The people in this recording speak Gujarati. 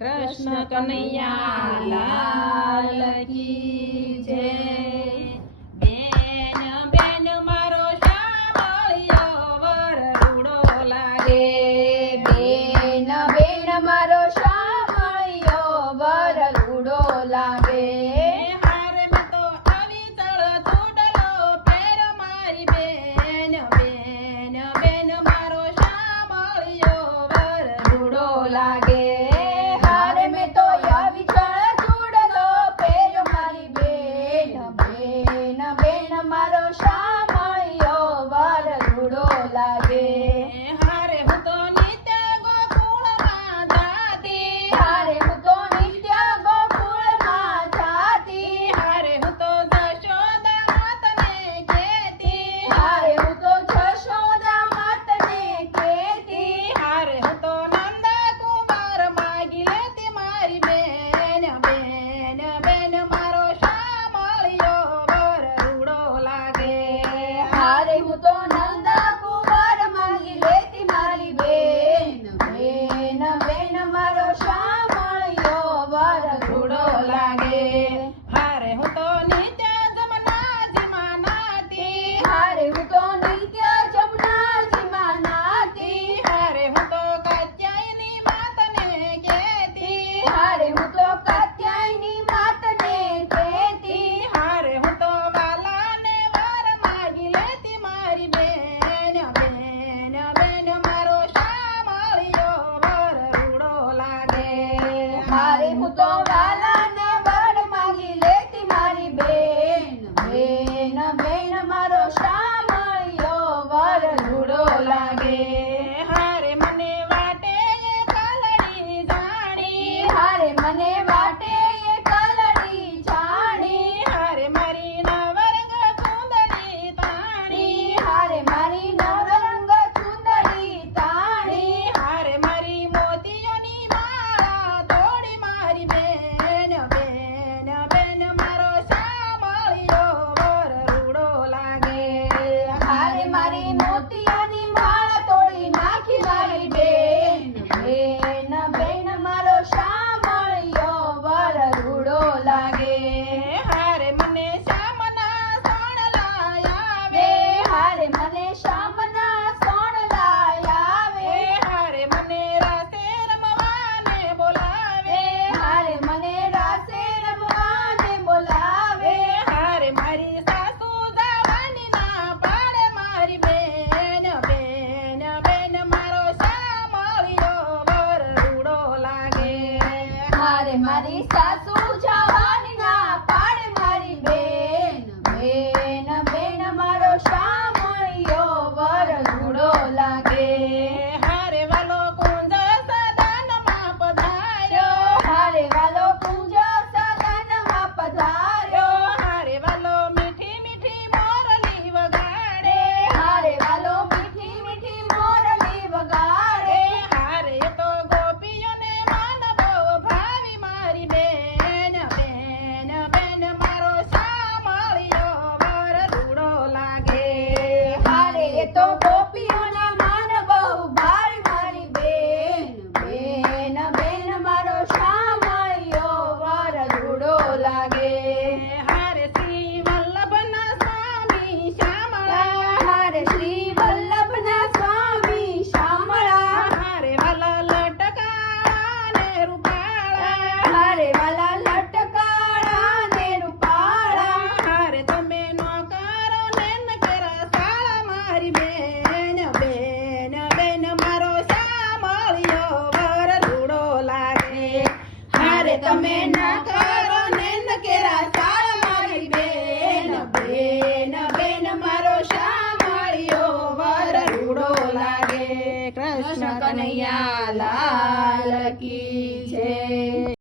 કૃષ્ણ કનૈયા લાલ કી જય. બેન બેન મારો શામળિયો વરઘોડો લાગે. બેન બેન મારો શામળિયો વરઘોડો લાગે. હારે મેં તો આવી ચળ ચૂડલો પેર મારી બેન. બેન બેન મારો શામળિયો વરઘોડો લાગે. હારે મેં તો આવી ચણ ચૂડલો પહેર્યો મારી બેન. બેન બેન મારો શામળિયો વરઘોડો લાગે. હારે હું તો નિત્ય ગોકુળમાં જાતી. હારે હું તો નિત્ય ગોકુળમાં જાતી. હારે હું તો જશોદા માતને કહેતી. હારે હું તો જશોદા માતને કહેતી. હારે હું તો નંદા કુમાર માગી લેતી મારી બેન. બેન બેન મારો શામળિયો વરઘોડો લાગે. હારે હું તો નંદા કુંવર માંગી લેતી મારી બેન. બેન બેન મારો શામળિયો વરઘોડો લાગે. હારે હું તો નિત્ય જમનાજીમાં નાતી. હારે હું તો નિત્ય જમનાજીમાં નાતી. હારે હું તો કાત્યાયની માતને કહેતી. હારે હું તો કાત્યાયની માતને કહેતી. હારે હું તો વાલાને વર માગી લેતી મારી બેન. બેન બેન મારો શામળિયો વરઘોડો લાગે. હારે હું તો વાલાને વર માંગી લેતી મારી બેન. બેન બેન મારો શામળિયો વરઘોડો લાગે. હારે મને વાટે એ કાલડી જાણી. હારે મને વાટે એ કલડી જાણી. હારે મારી નવરંગ ચૂંદડી તાણી. હારે મારી નવરંગ ચુંદડી તાણી. હારે મારી મોતીઓની માળા તોડી મારી બેન. બેન બેન મારો શામળિયો વરઘોડો લાગે. હારે મારી મોતિયાની માળા તોડી નાખી મારી બેન. બેન બેન મારો શામળિયો વરઘોડો લાગે. હારે મને શ્યામના સોણલા આવે. હારે મને શામના સોણલા આવે. હારે મને રાતે રમવાને બોલાવે. હારે મને રાસે રમવાને બોલાવે. હારે મારી સાસુ જવાની ના પાડે મારી બેન. બેન બેન મારો શામળિયો વરઘોડો લાગે. હારે મારી સાસુ જવાની ના પાડે મારી બેન. બેન બેન મારો શામળિયો વરઘોડો લાગે. હારે વાલો કુંજ સદનમાં પધાર્યો. હારે વાલો કુંજ સદનમાં પધાર્યો. હારે વાલો મીઠી મીઠી મોરલી વગાડે. હારે વાલો મીઠી મીઠી મોરલી વગાડે. હારે તો ગોપીઓને મન બહુ ભાવી મારી બેન. બેન બેન મારો શામળિયો વરઘોડો લાગે. હારે તો ગોપીઓના મન બહુ ભાવી મારી બેન. બેન બેન મારો શામળિયો વરઘોડો લાગે. હારે શ્રી વલ્લભના સ્વામી શ્યામળા. હારે શ્રી વલ્લભના સ્વામી શામળા. હારે વાલા લટકાળા ને રૂપાળા. હારે વાલા લટકાળા ને રૂપાળા. હારે તમે નો કરો ને ન કેરા સાળા મારી બેન. બેન બેન મારો શામળિયો વરઘોડો લાગે. હારે તમે ન કરો ને ન કેરા સાળા મારી બેન. બેન બેન મારો શામળિયો વરઘોડો લાગે. કૃષ્ણ કનૈયા લાલ કી